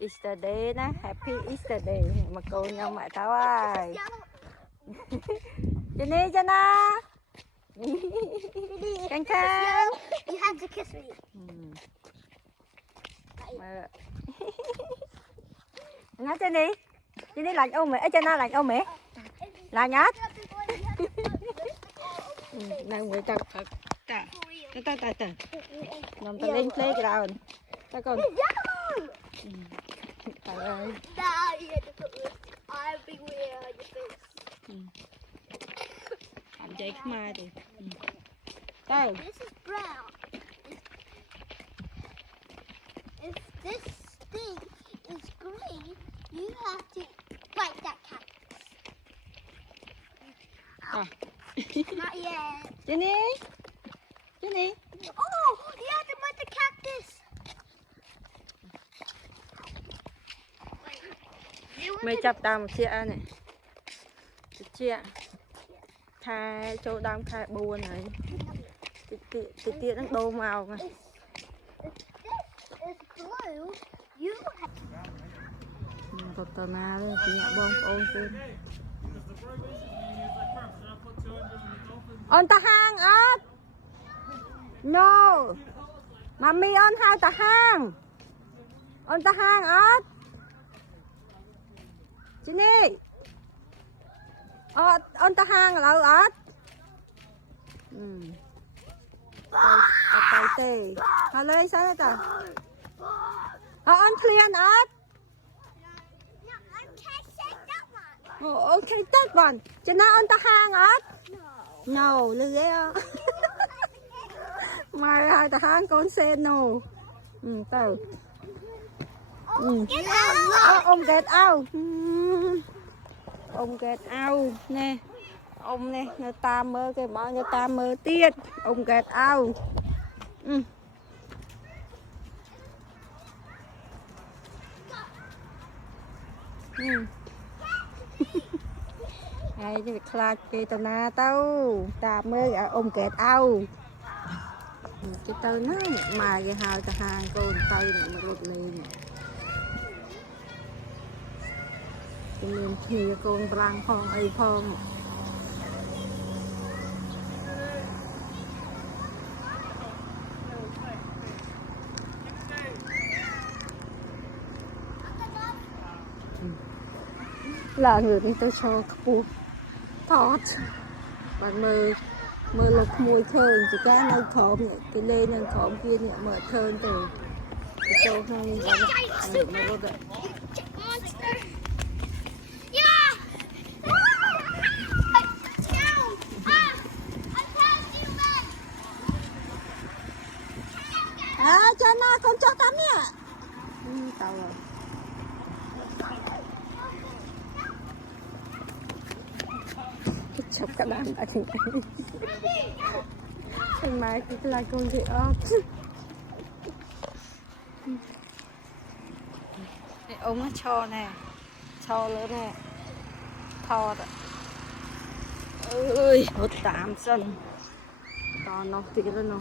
Easter Day nè, Happy Easter Day mà cô nhau mẹ tao ơi. Jenny, Jenna. Căng căng. You have to kiss me. Ngã Jenny. Jenny lạnh ôm mẹ, Jenna lạnh ôm mẹ. Lạnh nhát. Nàng mới chặt thật. Ta. Nằm ta lên playground. Ta con. Trời ơi. Làm vậy cái mai thì. Đây. This is brown. If this thing is green, you have to bite that cactus. Not yet. Jenny. Jenny. Oh, you have to bite the cactus. Mày chập tao một chia này. Chia. Khai chỗ đám khai buồn này. Tiết nó đô màu mà. Cột tờ na lên chị nhạc bông ôn trên. On ta hang up. No. Mommy on how ta hang. On ta hang up. Jenny. On ta hang lâu up. Tay tê. Hả lấy sao ta? On clean up. Oh, okay, that one. Jenna on the hang up. No, lười á. Mai hai ta hang con xe no. Từ. Ông get out. Ông get out nè. Ông nè, người ta mơ cái bao người ta mơ tiết. Ông get out. Hay cái việc là cái tàu na tao ta mới ôm kẹt ao cái tàu nó mà cái hai ta hàng con tay mà lột lên cái miền kia con răng phong ấy phong là người đi tôi cho khu thọt bạn mơ lục mùi thơm chỉ cá nơi khóm cái lên nên khóm kia nhẹ mở thơm từ cái châu không mà luôn đấy cho nó con cho tắm nhỉ tao rồi chụp các bạn đã thấy hôm nay cái là con gì ốc ông nó cho nè cho lớn nè thò đó ơi một tạm sân to nó tí nữa nó